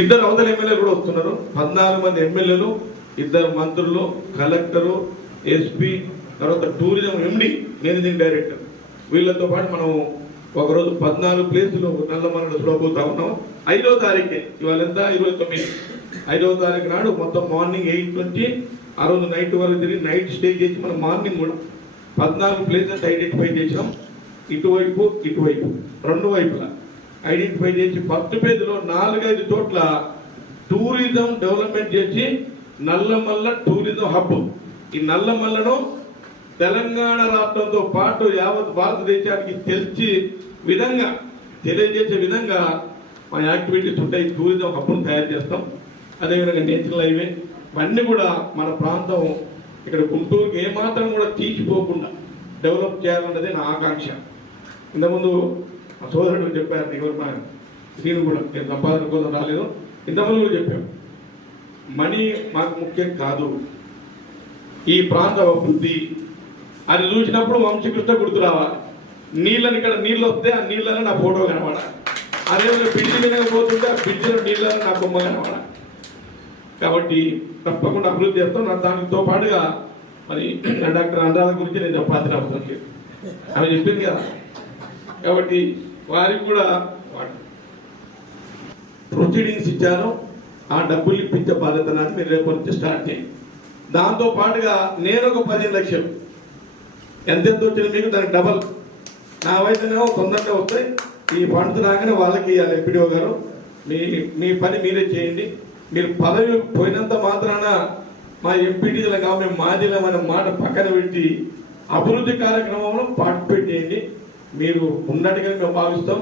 ఇద్దరు అవతల ఎమ్మెల్యేలు కూడా వస్తున్నారు. పద్నాలుగు మంది ఎమ్మెల్యేలు ఇద్దరు మంత్రులు కలెక్టరు ఎస్పీ తర్వాత టూరిజం ఎండి మేనేజింగ్ డైరెక్టర్. వీళ్ళతో పాటు మనం ఒకరోజు పద్నాలుగు ప్లేసులు నల్లమల్ల చూడబోతా ఉన్నాం. ఐదో తారీఖే ఇవాళ ఇరవై తొమ్మిది. ఐదవ తారీఖు నాడు మొత్తం మార్నింగ్ ఎయిట్ నుంచి ఆ రోజు నైట్ వరకు తిరిగి నైట్ స్టే చేసి మనం మార్నింగ్ కూడా పద్నాలుగు ప్లేసెస్ ఐడెంటిఫై చేసాం ఇటువైపు ఇటువైపు రెండు వైపులా. ఐడెంటిఫై చేసి ఫస్ట్ నాలుగైదు చోట్ల టూరిజం డెవలప్మెంట్ చేసి నల్లమల్ల టూరిజం హబ్. ఈ నల్లమల్లను తెలంగాణ రాష్ట్రంతో పాటు యావత్ భారతదేశానికి తెలిసి విధంగా తెలియజేసే విధంగా మన యాక్టివిటీస్ ఉంటాయి. టూరిజం హబ్ను తయారు చేస్తాం. అదేవిధంగా నేషనల్ హైవే ఇవన్నీ కూడా మన ప్రాంతం ఇక్కడ గుంటూరుకి ఏమాత్రం కూడా తీసిపోకుండా డెవలప్ చేయాలన్నదే నా ఆకాంక్ష. ఇంతకుముందు మా సోదరుడు చెప్పారు ఎవరు మా శ్రీను కూడా నేను సంపాదన కోసం రాలేదు. ఇంతమంది చెప్పాము మనీ మాకు ముఖ్యం కాదు. ఈ ప్రాంత అభివృద్ధి అది చూసినప్పుడు వంశకృష్ణ గుర్తు రావాలి. నీళ్ళని ఇక్కడ నీళ్ళు వస్తే ఆ నీళ్ళని నా ఫోటో కనబడాలి. అదే బిడ్జి మీద పోతుంటే ఆ బిడ్జిలో నీళ్ళని నా బొమ్మ కనబడాలి. కాబట్టి తప్పకుండా అభివృద్ధి చేస్తాం. నా దానితో పాటుగా మరి డాక్టర్ అనురాధ గురించి నేను చెప్పాల్సిన అవసరం లేదు. ఆమె చెప్పింది కదా. కాబట్టి వారికి కూడా ప్రొసీడింగ్స్ ఇచ్చాను ఆ డబ్బులు ఇప్పించే బాధ్యత నాకు మీరు రేపటి నుంచి స్టార్ట్ చేయండి. దాంతో పాటుగా నేను ఒక పదిహేను లక్షలు. ఎంతెంత వచ్చిన మీకు దానికి డబల్. నా వయసునేమో తొందరగా వస్తాయి. ఈ ఫండ్స్ రాగానే వాళ్ళకి ఇవ్వాలి ఎంపీడీఓ గారు. మీ మీ పని మీరే చేయండి. మీరు పదవి పోయినంత మాత్రాన మా ఎంపీడీల కావు మేము మాదిలం అనే మాట పక్కన పెట్టి అభివృద్ధి కార్యక్రమంలో పార్టిసిపేట్ చేయండి. మీరు ఉన్నట్టుగా మేము భావిస్తాం.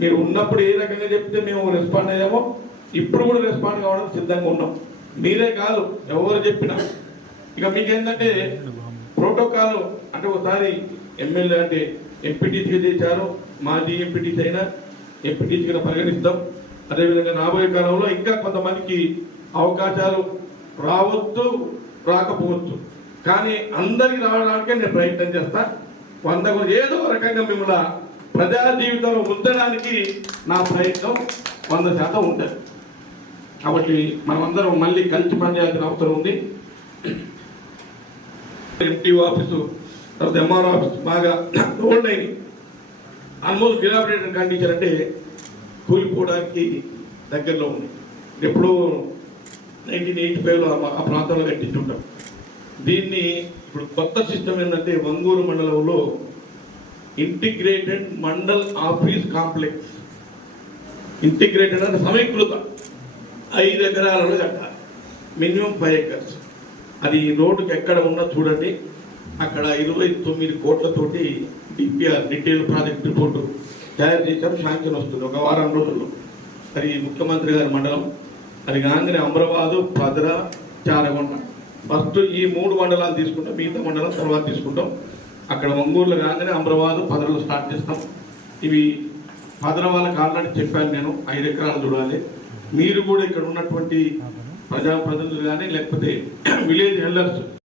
మీరు ఉన్నప్పుడు ఏ రకంగా చెప్తే మేము రెస్పాండ్ అయ్యామో ఇప్పుడు కూడా రెస్పాండ్ కావడానికి సిద్ధంగా ఉన్నాం. మీరే కాదు ఎవరు చెప్పినా. ఇక మీకేంటంటే ప్రోటోకాల్ అంటే ఒకసారి ఎమ్మెల్యే అంటే ఎంపీటీసీగా చేశారు మాజీ ఎంపీటీసీ అయినా ఎంపీటీసీగా పరిగణిస్తాం. అదేవిధంగా రాబోయే కాలంలో ఇంకా కొంతమందికి అవకాశాలు రావచ్చు రాకపోవచ్చు. కానీ అందరికి రావడానికే నేను ప్రయత్నం చేస్తాను వందకు ఏదో రకంగా మిమ్మల్ని ప్రజా జీవితంలో ఉంచడానికి నా ప్రయత్నం వంద శాతం ఉంటుంది. కాబట్టి మనమందరం మళ్ళీ కలిసి పనిచేయాల్సిన అవసరం ఉంది. ఎంటీఓ ఆఫీసు తర్వాత ఎంఆర్ ఆఫీస్ బాగా ఓల్డ్ అయినాయి ఆల్మోస్ట్ డిలాబరేటెడ్ కండిషన్ అంటే కూలిపోవడానికి దగ్గరలో ఉంది. ఎప్పుడూ నైన్టీన్ ఎయిటీ ఫైవ్లో ఆ ప్రాంతంలో కట్టించుంటాం దీన్ని ఇప్పుడు కొత్త సిస్టమ్ ఏంటంటే వంగూరు మండలంలో integrated mandal office complex. Integrated అంటే సమీకృత. ఐదు ఎకరాలలో కట్టాలి. Minimum five acres. అది రోడ్డుకి ఎక్కడ ఉన్నా చూడండి. అక్కడ ఇరవై తొమ్మిది కోట్లతోటి డిపిఆర్ డీటెయిల్ ప్రాజెక్ట్ రిపోర్టు తయారు చేశారు. శాంక్షన్ వస్తుంది ఒక వారం రోజుల్లో. అది ముఖ్యమంత్రి గారి మండలం. అది కాగానే అమరాబాదు భద్ర చారగొండ ఫస్ట్ ఈ మూడు మండలాలు తీసుకుంటాం మిగతా మండలం తర్వాత తీసుకుంటాం. అక్కడ ఒంగూరులో కాగానే అమరాబాదు పదరలు స్టార్ట్ చేస్తాం. ఇవి పదర వాళ్ళకి ఆల్రెడీ చెప్పాను నేను ఐదు ఎకరాలు చూడాలి. మీరు కూడా ఇక్కడ ఉన్నటువంటి ప్రజాప్రతినిధులు కానీ లేకపోతే విలేజ్ హెల్డర్స్